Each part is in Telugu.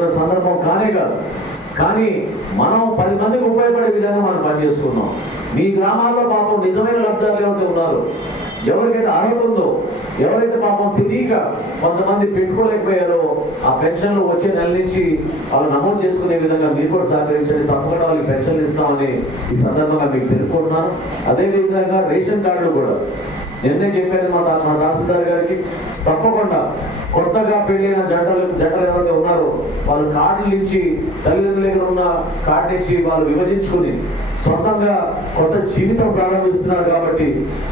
పడిన సందర్భం కానే కాదు. కానీ మనం పది మందికి ఉపయోగపడే విధంగా మనం పనిచేసుకున్నాం. మీ గ్రామాల్లో పాపం నిజమైన లబ్ధాలు ఎవరైతే ఉన్నారు ఎవరికైతే అర్హత ఉందో ఎవరైతే పాపం తెలియక కొంతమంది పెట్టుకోలేకపోయారో ఆ పెన్షన్లు వచ్చే నెల నుంచి వాళ్ళు నమోదు చేసుకునే విధంగా మీరు కూడా సహకరించండి. తప్పకుండా వాళ్ళకి పెన్షన్లు ఇస్తామని ఈ సందర్భంగా మీకు తెలుపుకుంటున్నాను. అదేవిధంగా రేషన్ కార్డులు కూడా. నిన్నే చెప్పాను మా రాష్ట్ర గారికి తప్పకుండా కొత్తగా పెళ్ళిన జంటలు జంటలు ఎవరైతే ఉన్నారో వాళ్ళు కార్డులు ఇచ్చి తల్లిదండ్రుల ఉన్న కార్డు ఇచ్చి వాళ్ళు విభజించుకుని సొంతంగా కొత్త జీవితం ప్రారంభిస్తున్నారు కాబట్టి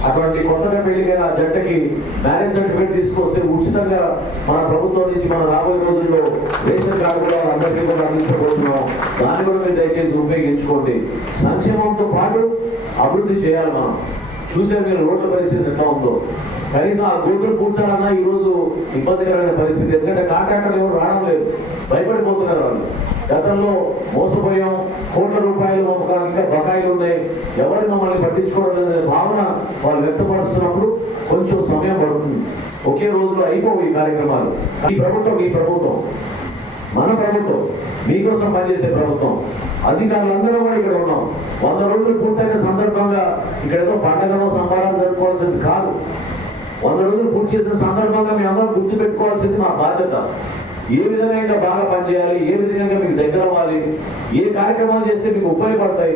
అటువంటి కొత్తగా పెళ్ళిగైన ఆ జంటకి మ్యారేజ్ సర్టిఫికేట్ తీసుకొస్తే ఉచితంగా మన ప్రభుత్వం నుంచి మన రాబోయే రోజుల్లో రేషన్ కార్డు కూడా అందరికీ కూడా అందించబోతున్నాం. దాన్ని కూడా మీరు దయచేసి ఉపయోగించుకోండి. సంక్షేమంతో పాటు అభివృద్ధి చేయాలి మనం. చూసే మీరు రోడ్ల పరిస్థితి ఎట్లా ఉందో. కనీసం ఆ గోతులు కూర్చోడన్నా ఈ రోజు ఇబ్బందికరమైన పరిస్థితి. ఎందుకంటే కాంట్రాక్టర్లు ఎవరు రావడం లేదు. భయపడిపోతున్నారు వాళ్ళు. గతంలో మోసపోయాం. కోట్ల రూపాయలు మాకు ఇంకా బకాయిలు ఉన్నాయి. ఎవరు మమ్మల్ని పట్టించుకోవడం లేదనే భావన వాళ్ళు వ్యక్తపరుస్తున్నప్పుడు కొంచెం సమయం పడుతుంది. ఒకే రోజులో అయిపోవు ఈ కార్యక్రమాలు. ఈ ప్రభుత్వం ఈ ప్రభుత్వం. మన ప్రభుత్వం మీకోసం పనిచేసే ప్రభుత్వం. అధికారులందరూ కూడా ఇక్కడ ఉన్నాం. వంద రోజులు పూర్తయిన సందర్భంగా ఇక్కడ ఏదో పండగనో సంబరాలు జరుపుకోవాల్సింది కాదు. వంద రోజులు పూర్తి చేసిన సందర్భంగా మీ అందరం గుర్తుపెట్టుకోవాల్సింది మా బాధ్యత. ఏ విధంగా బాగా పనిచేయాలి ఏ విధంగా మీకు దగ్గర అవ్వాలి ఏ కార్యక్రమాలు చేస్తే మీకు ఉపయోగపడతాయి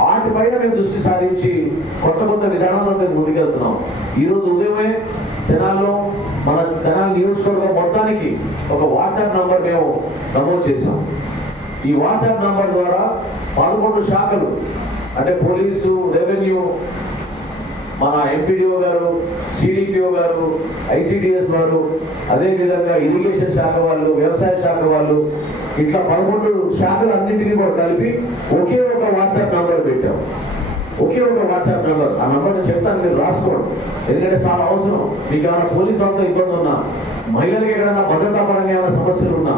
వాటిపైన మేము దృష్టి సారించి కొత్త కొత్త విధానాలను మేము ముందుకెళ్తున్నాం. ఈరోజు ఉదయమే జనాల్లో మన జనాల నియోజకవర్గం మొత్తానికి ఒక వాట్సాప్ నంబర్ మేము నమోదు చేశాం. ఈ వాట్సాప్ నంబర్ ద్వారా పదకొండు శాఖలు అంటే పోలీసు రెవెన్యూ మన ఎంపీడీఓ గారు సిడిపిఓ గారు ఐసిడిఎస్ వారు అదేవిధంగా ఇరిగేషన్ శాఖ వాళ్ళు వ్యవసాయ శాఖ వాళ్ళు ఇట్లా పదకొండు శాఖలు అన్నింటినీ కూడా కలిపి ఒకే ఒక వాట్సాప్ నంబర్ పెట్టాం. ఒకే ఒక వాట్సాప్ నెంబర్. ఆ నెంబర్ నేను చెప్తాను మీరు రాసుకోండి. ఎందుకంటే చాలా అవసరం. మీకు ఏమైనా పోలీసు వాళ్ళతో ఇబ్బంది ఉన్నా మహిళలకు ఎక్కడైనా భద్రతా పరంగా ఏమైనా సమస్యలు ఉన్నా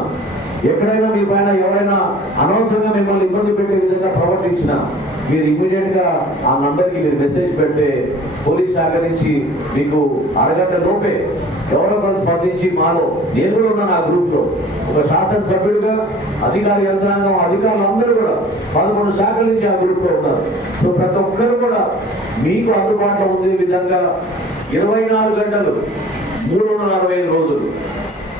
ఎక్కడైనా మీ పైన ఎవరైనా అనవసరంగా మిమ్మల్ని ఇబ్బంది పెట్టే విధంగా ప్రవర్తించిన మీరు ఇమీడియట్గా ఆ నంబర్కి మీరు మెసేజ్ పెడితే పోలీస్ శాఖ నుంచి మీకు అరగంట లోపే ఎవరో ఒకరు స్పందించి మాలో నేను కూడా ఉన్నాను ఆ గ్రూప్లో ఒక శాసనసభ్యుడిగా అధికార యంత్రాంగం అధికారులు అందరూ కూడా పదకొండు శాఖల నుంచి ఆ గ్రూప్లో ఉన్నారు. సో ప్రతి ఒక్కరు కూడా మీకు అందుబాటులో ఉండే విధంగా ఇరవై నాలుగు గంటలు మూడు వందల అరవై ఐదు రోజులు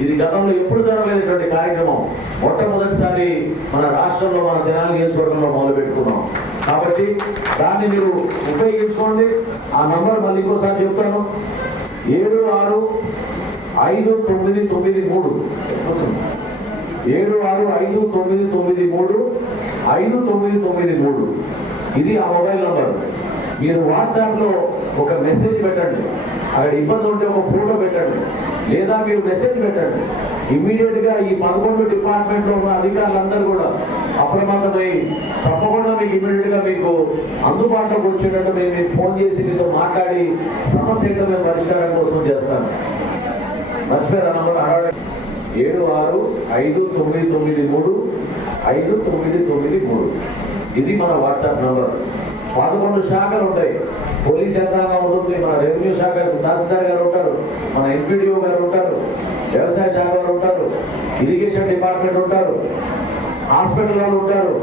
ఇది గతంలో ఎప్పుడు జరగలేనటువంటి కార్యక్రమం. మొట్టమొదటిసారి మన రాష్ట్రంలో మన తెనాలి నియోజకవర్గంలో మొదలు పెట్టుకున్నాం. కాబట్టి దాన్ని మీరు ఉపయోగించుకోండి. ఆ నంబర్ మళ్ళీ ఇంకోసారి చెప్తాను. ఏడు ఆరు ఐదు తొమ్మిది తొమ్మిది మూడు. ఏడు ఆరు ఐదు తొమ్మిది తొమ్మిది మూడు ఐదు తొమ్మిది తొమ్మిది మూడు. ఇది ఆ మొబైల్ నంబర్. మీరు వాట్సాప్లో ఒక మెసేజ్ పెట్టండి. అక్కడ ఇబ్బంది ఉంటే ఒక ఫోటో పెట్టండి. లేదా మీరు మెసేజ్ పెట్టండి. ఇమ్మీడియట్గా ఈ పదకొండు డిపార్ట్మెంట్లో ఉన్న అధికారులందరూ కూడా అప్రమత్తమై తప్పకుండా మీకు ఇమ్మీడియట్గా మీకు అందుబాటులోకి వచ్చేటట్టు మేము మీకు ఫోన్ చేసి మీతో మాట్లాడి సమస్య ఏంటో మేము పరిష్కారం కోసం చేస్తాను. మర్చిపోయారా నంబర్? ఏడు ఆరు ఐదు తొమ్మిది తొమ్మిది మూడు ఐదు తొమ్మిది తొమ్మిది మూడు. ఇది మన వాట్సాప్ నంబర్. పదకొండు శాఖలు ఉంటాయి. పోలీస్ యంత్రాంగం ఉంటుంది మన రెవెన్యూ శాఖ తహసీల్దార్ గారు ఉంటారు మన ఎంపీడీఓ గారు ఉంటారు వ్యవసాయ శాఖ వారు ఉంటారు ఇరిగేషన్ డిపార్ట్మెంట్ ఉంటారు హాస్పిటల్ వాళ్ళు ఉంటారు.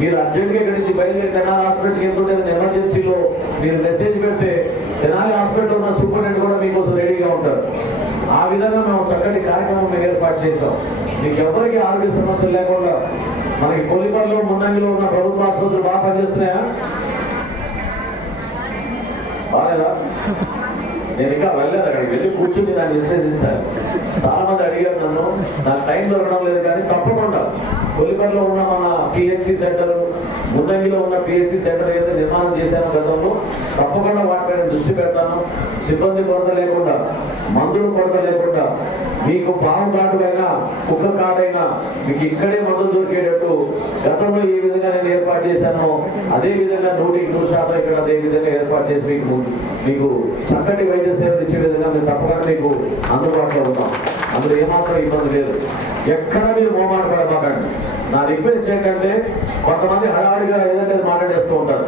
మీరు అర్జెంట్గా ఇక్కడి నుంచి బయలుదేరి తెనాలి హాస్పిటల్కి వెళ్తుంటే ఎమర్జెన్సీలో మీరు మెసేజ్ పెడితే తెనాలి హాస్పిటల్ ఉన్న సూపరింటెండెంట్ కూడా మీకోసం రెడీగా ఉంటారు. ఆ విధంగా మేము చక్కటి కార్యక్రమం మేము ఏర్పాటు చేసాం మీకు ఎవరికి ఆరోగ్య సమస్యలు లేకుండా మనకి కొలిపల్లో మున్నంగిలో ఉన్న ప్రభుత్వ ఆసుపత్రులు బాగా పనిచేస్తున్నాయా? బాగా నేను ఇంకా వెళ్ళలేదు అక్కడికి వెళ్ళి కూర్చుని దాన్ని విశ్లేషించాలి. చాలా మంది అడిగారు నన్ను నాకు టైం దొరకడం లేదు కానీ తప్పకుండా కొలిపర్లో ఉన్న మన పిహెచ్సి సెంటర్ ముందంగిలో ఉన్న పిహెచ్సి సెంటర్ ఏదైతే నిర్మాణం చేశాను గతంలో తప్పకుండా వాటిపైన దృష్టి పెడతాను. సిబ్బంది కొరత లేకుండా మందులు కొరత లేకుండా మీకు పాము కాటుడైనా కుక్క కాటైనా మీకు ఇక్కడే మందులు దొరికేటట్టు గతంలో ఏ విధంగా నేను ఏర్పాటు చేశానో అదే విధంగా నూటికి నూరు శాతం ఇక్కడ అదే విధంగా ఏర్పాటు చేసి మీకు మీకు చక్కటి వైద్య సేవలు ఇచ్చే విధంగా మేము తప్పకుండా మీకు అందుబాటులో ఉన్నాం. అందులో ఏమాత్రం ఇబ్బంది లేదు. ఎక్కడ మీరు మోమాట పడబాకండి నా రిక్వెస్ట్ ఏంటంటే కొంతమంది హడావిడిగా ఏదైతే మాట్లాడేస్తూ ఉంటారు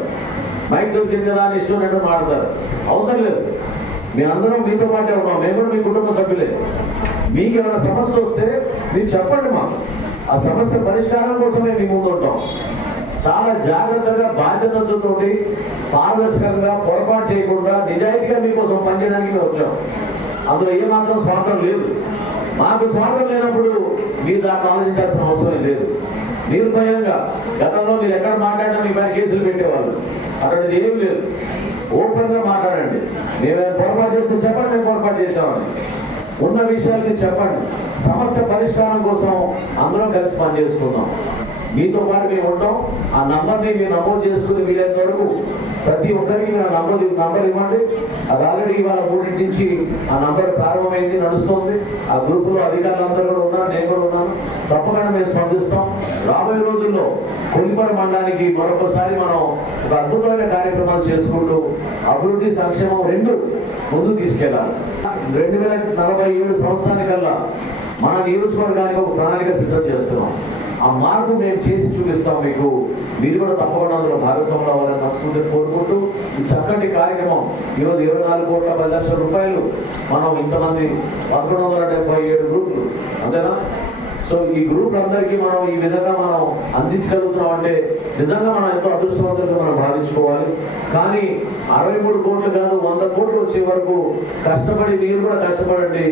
మైక్ దొరికింది అని ఇష్టం మాట్లాడతారు. అవసరం లేదు. మీ అందరం మీతో పాటే ఉన్నాం. మేము కూడా మీ కుటుంబ సభ్యులే. మీకు ఏమైనా సమస్య వస్తే మీరు చెప్పండి మాకు. ఆ సమస్య పరిష్కారం కోసమే మీ ముందు ఉంటాం. చాలా జాగ్రత్తగా బాధ్యతలతో పారదర్శకంగా పొరపాటు చేయకుండా నిజాయితీగా మీకోసం పనిచేయడానికి మేము వచ్చాం. అందులో ఏమాత్రం స్వార్థం లేదు. మాకు స్వార్థం లేనప్పుడు మీరు దాన్ని ఆలోచించాల్సిన అవసరం లేదు. నిర్భయంగా గతంలో మీరు ఎక్కడ మాట్లాడినా మీ పైన కేసులు పెట్టేవాళ్ళు. అటువంటిది ఏం లేదు. ఓపెన్గా మాట్లాడండి. మేమేం పొరపాటు చేస్తే చెప్పండి మేము పొరపాటు చేసామని ఉన్న విషయాలకి చెప్పండి. సమస్య పరిష్కారం కోసం అందరం కలిసి పనిచేసుకుందాం మీతో పాటు మేము ఉంటాం. ఆ నంబర్ని మీరు నమోదు చేసుకుని వీలైన వరకు ప్రతి ఒక్కరికి మీరు ఆ నంబర్ నంబర్ ఇవ్వండి. అది ఆల్రెడీ ఇవాళ మూడింటి నుంచి ఆ నంబర్ ప్రారంభమైంది నడుస్తుంది. ఆ గ్రూపులో అధికారులందరూ కూడా ఉన్నారు నేను కూడా ఉన్నాను. తప్పకుండా మేము స్పందిస్తాం. రాబోయే రోజుల్లో కొలిపర మండలానికి మరొకసారి మనం ఒక అద్భుతమైన కార్యక్రమాలు చేసుకుంటూ అభివృద్ధి సంక్షేమం రెండు ముందుకు తీసుకెళ్ళాలి. రెండు వేల నలభై ఏడు సంవత్సరానికల్లా మన నియోజకవర్గానికి ఒక ప్రణాళిక సిద్ధం చేస్తున్నాం. ఆ మార్పు మేము చేసి చూపిస్తాం మీకు. మీరు కూడా తప్పకుండా అందులో భాగస్వాములు అవ్వాలని మనస్ఫూర్తిని కోరుకుంటూ చక్కటి కార్యక్రమం ఈరోజు ఇరవై నాలుగు కోట్ల పది లక్షల రూపాయలు మనం ఇంతమంది పదకొండు వందల డెబ్బై ఏడు గ్రూపులు. అంతేనా? సో ఈ గ్రూప్ అందరికీ మనం ఈ విధంగా మనం అందించగలుగుతున్నాం అంటే నిజంగా మనం ఎంతో అదృష్టవంతులుగా మనం భావించుకోవాలి. కానీ అరవై మూడు కోట్లు కాదు వంద కోట్లు వచ్చే వరకు కష్టపడి మీరు కూడా కష్టపడండి.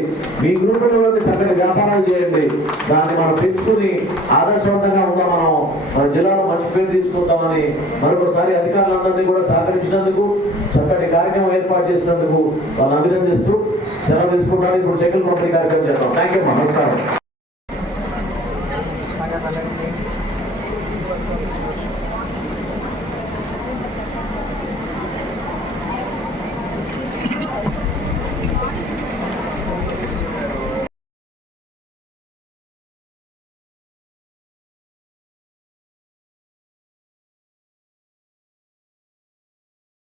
మీ గ్రూప్ చక్కటి వ్యాపారాలు చేయండి. దాన్ని మనం పెంచుకుని ఆదర్శవంతంగా ఉందా మనం మన జిల్లాలో మంచి పేరు తీసుకుందామని మరొకసారి అధికారులందరినీ కూడా సహకరించినందుకు చక్కటి కార్యక్రమం ఏర్పాటు చేసినందుకు వాళ్ళని అభినందిస్తూ సెలవు తీసుకుంటారు ఇప్పుడు సైకిల్ పంపిణీ కార్యక్రమం చేద్దాం. థ్యాంక్ యూ నమస్కారం.